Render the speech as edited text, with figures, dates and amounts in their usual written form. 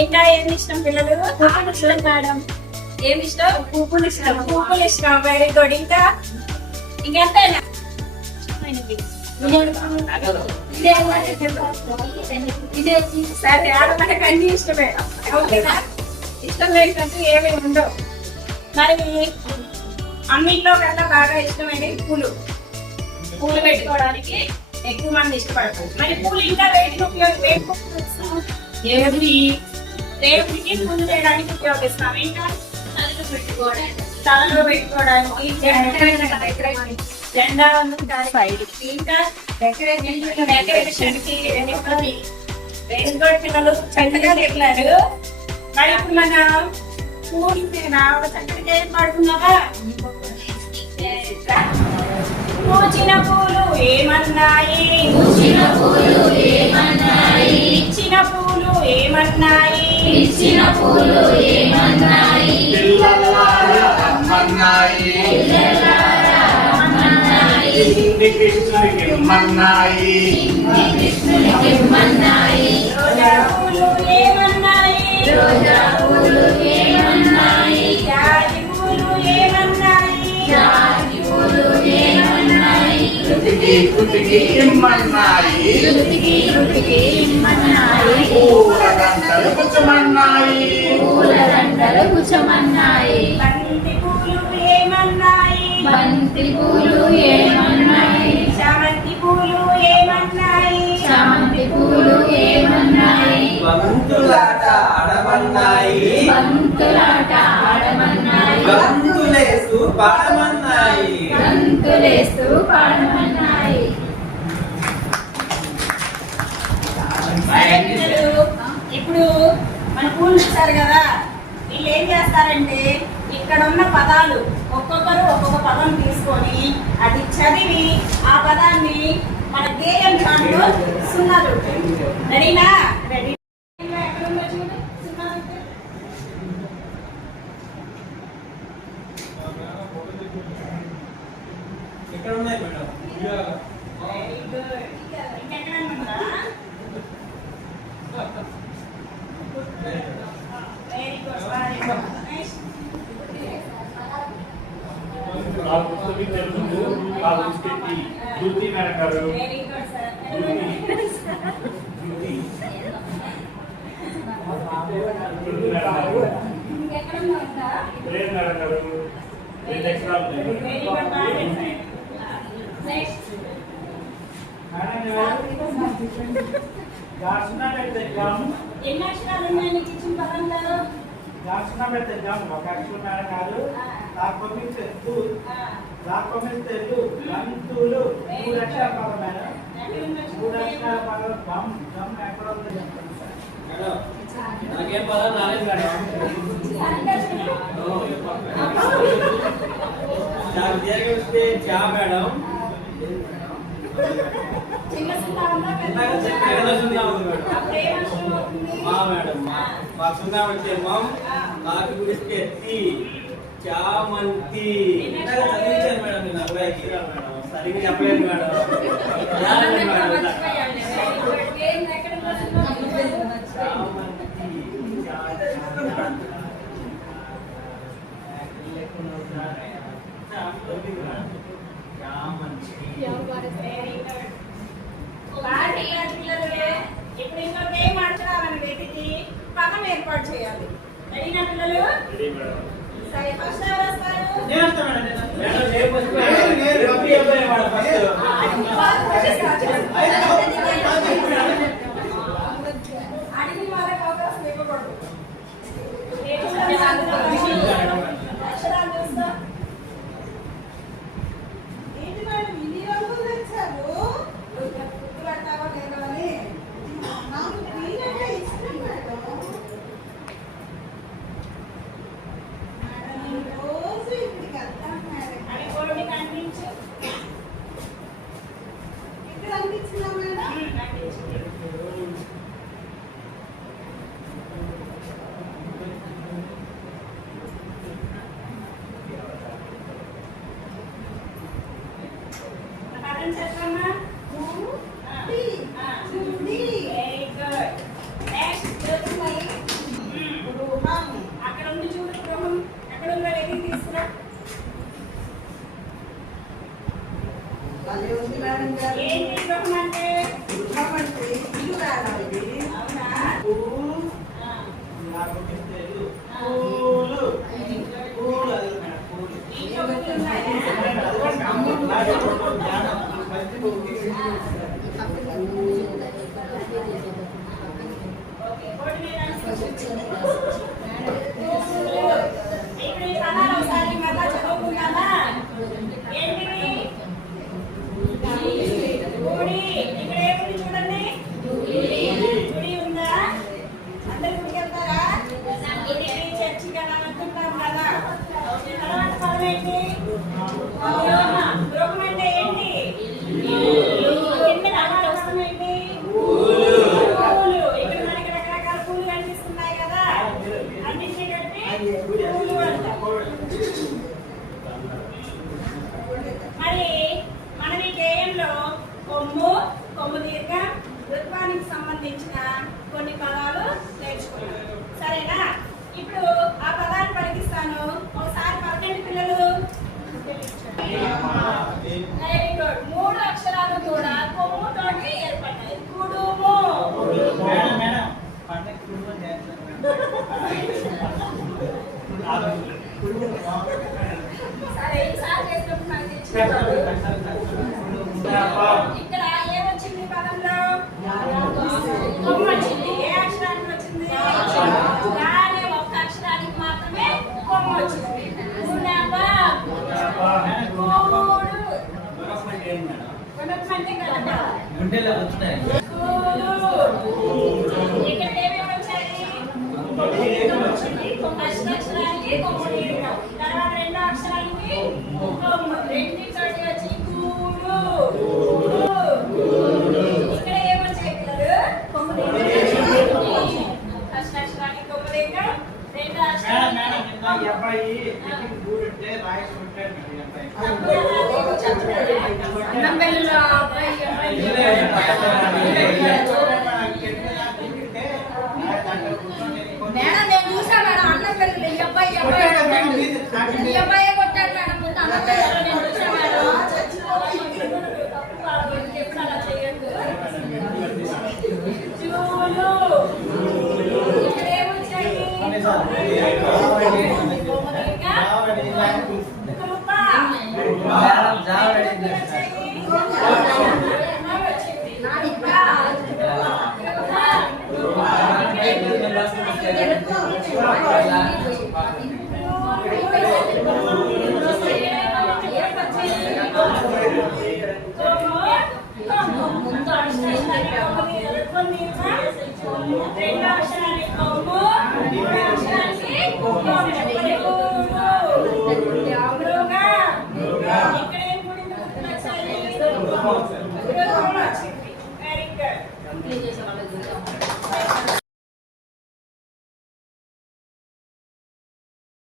ఇంకా ఏమి ఇష్టం పిల్లలు? ఇష్టం మేడం. ఏమి ఇష్టం? పువ్వులు ఇష్టం. పువ్వులు ఇష్టం. Very good. ఇంకా ఇంకెంతైనా సరే, ఆడమనకు అన్ని ఇష్టమే. ఓకేనా? ఇష్టం లేకపోతే ఏమి ఉండవు. మరి అన్నింటిలో కన్నా బాగా ఇష్టమైనవి పూలు. పూలు పెట్టుకోవడానికి ఎక్కువ మంది ఇష్టపడతారు. మరి పూలు ఇంకా వేటికి ఉపయోగిస్తాం? దేవుడికి పూజ చేయడానికి ఉపయోగిస్తాం. ఇంకా తలలో పెట్టుకోవడానికి జెండా ఇంకా డెకరేషన్ కి పిల్లలు చక్కగా చెప్పారు. మరి ఇప్పుడు మన పూలు చక్కగా ఏం పాడుకున్నావా? పూచిన పూలు ఏమన్నాయి? పూచిన పూలు ఏమన్నాయి? ఇచ్చిన పూలు ఏమన్నాయి? ఇచ్చిన పూలు ఏమన్నాయి? పిల్లలారా రమ్మన్నాయి. పిల్లలారా రమ్మన్నాయి. కృష్ణునికి ఇమ్మన్నాయి. కృష్ణునికి ఇమ్మన్నాయి. రోజా పూలు ఏమన్నాయి? రోజా పూలు ఏమన్నాయి? జాజి పూలు ఏమన్నాయి? జాజి పూలు ఏమన్నాయి? కృతికి ఇమ్మన్నాయి. కృతికి ఇమ్మన్నాయి. పూలదండలు గుచ్చమన్నాయి. పూలదండలు గుచ్చమన్నాయి. బంతి పూలు ఏమన్నాయి? బంతి పూలు ఏమన్నాయి? చామంతి పూలు ఏమన్నాయి? చామంతి పూలు ఏమన్నాయి? బంతులాట ఆడమన్నాయి. బంతులాట ఆడమన్నాయి. బంతులేస్తూ పాడమన్నాయి. బంతులేస్తూ పాడమన్నాయి. ఇప్పుడు మన పూలు ఇస్తారు కదా, వీళ్ళు ఏం చేస్తారంటే ఇక్కడ ఉన్న పదాలు ఒక్కొక్కరు ఒక్కొక్క పదం తీసుకొని అది చదివి ఆ పదాన్ని మన గేయం దాంట్లో సున్నాలు. రెడీనా? రెడీ. ఎక్కడుందో చూడు సున్నాలు. ఎక్కడ ఉన్నాయి మేడం? Very good. ఇంకెక్కడన్నా very good. Very good sir. ఇంకెక్కడన్నా ఉందా? Very good. నెక్స్ట్ ఎన్ని అక్షరాలు ఉన్నాయి నీకు ఇచ్చిన పదంలో? ఒక అక్షరం మేడం కాదు. రాకపోతే గంతులు 3 అక్షరాల పదం మేడం. 3 అక్షరాల పదం గమ్. గమ్ ఎక్కడ ఉందో చెప్పండి సార్. నాకేం పదం రాలేదు మేడం. నాకు జరిగితే చా మేడం. చిన్న సున్నా ఉందా? చిన్న సున్నా ఉంది మేడం. మా మేడం మా సున్నా వచ్చే మమ్. నాకు గుడిస్తే టీ. చామంతి చదివించాను మేడం. నేను అబ్బాయికి సరిగ్గా చెప్పలేదు మేడం. ఇప్పుడు ఇంకో గేమ్ ఆడుతున్నారని వెతికి పదం ఏర్పాటు చేయాలి. రెడీనా పిల్లలు? సరే, ఫస్ట్ ఎవరు వస్తారు? అడిగి వాళ్ళకి అవకాశం ఇవ్వకూడదు. అక్షరాలు చూస్తా. ఏంటి మేడం ఇన్ని రంగులు తెచ్చారు? గుర్తుపడతావా లేదా అని నాకు గ్రీన్ అంటే ఇష్టం మేడం. రోజు ఇక్కడికి వెళ్తాను మేడం. అది కూడా మీకు అనిపించు. ఇక్కడ అనిపించిందా మేడం? అనిపించింది. తీసుకురా. భలే ఉంది మేడం గారు. ఏంటి గృహం అంటే? గృహం అంటే ఇల్లు కాదా ఇది? అవునా? పూలు ఆ. లేకపోతే పూలు పూలు అది మేడం పూలు ఇంట్లో ఒకటి ఉన్నాయా? ఓకే, బోర్డు మీద ఇప్పుడు ఈ పదాలు ఒకసారి మళ్ళా చదువుకుందామా? ఏంటివి? గుడి. ఇక్కడ ఏముంది చూడండి. గుడి ఉందా? అందరు గుడికి వెళ్తారా? గుడికి, చర్చికి అలా వెళ్తుంటాం కదా. ఓకే, తర్వాత పదం ఏంటి? గృహం. గృహం అంటే ఏంటి? కింద అలా వస్తుంది ఏంటి? పూలు. ఇక్కడ మనకి రకరకాల పూలు కనిపిస్తున్నాయి కదా, అన్నింటినీ కలిపి పూలు అంటాం. మరి మనం ఈ గేయంలో కొమ్ము, కొమ్ము దీర్ఘ, ఋత్వానికి సంబంధించిన కొన్ని పదాలు నేర్చుకున్నాం. సరేనా? ఇప్పుడు ఆ పదాలు పలికిస్తాను, ఒకసారి పలకండి పిల్లలు. Very good. 3 అక్షరాలు కూడా కొమ్ముతోటి ఏర్పడ్డాయి. కుడుము. మేడం మేడం పండగ కుటుంబం చేస్తారు సరే, ఈసారి చేసినప్పుడు నాకు తెచ్చినప్పుడు ఇక్కడ ఏమొచ్చింది పదంలో? కొమ్ము వచ్చింది. ఏ అక్షరానికి వచ్చింది? కానీ ఒక్క అక్షరానికి మాత్రమే కొమ్ము వచ్చింది. కూడు. గృహం అంటే ఏంటి మేడం? గుణకం అంటే గలక. గుండెలో వచ్చినాయి. ఇక్కడ ఏమేమి వచ్చాయి? ఫస్ట్ అక్షరానికి కొమ్ము తీయడం, తర్వాత రెండో అక్షరానికి కొమ్ము, రెండింటి వచ్చి కూడు. ఇక్కడ ఏమొచ్చాయి పిల్లలు? కొమ్ము తీయడం. ఫస్ట్ అక్షరానికి కొమ్ము తీయడం, రెండో మేడం అక్షరానికి మేడం కింద ఈ అబ్బాయి ఎక్కి కూడుంటే రాయిస్ ఉంటాడు ఈ అబ్బాయి మేడం నేను చూసా మేడం అన్నం పెళ్ళి ఈ అబ్బాయి ఈ అబ్బాయి కొట్టాడు. ఈ అబ్బాయి కొట్టాడు మేడం ముందు అన్నం పెళ్ళిలో నేను చూసా మేడం. ఎప్పుడు అలా చేయొద్దు. ఇక్కడ ఏమొచ్చాయి? రెండో అక్షరానికి కొమ్ము, మూడో అక్షరానికి ఇక్కడ ఏం గుడి వచ్చాయి?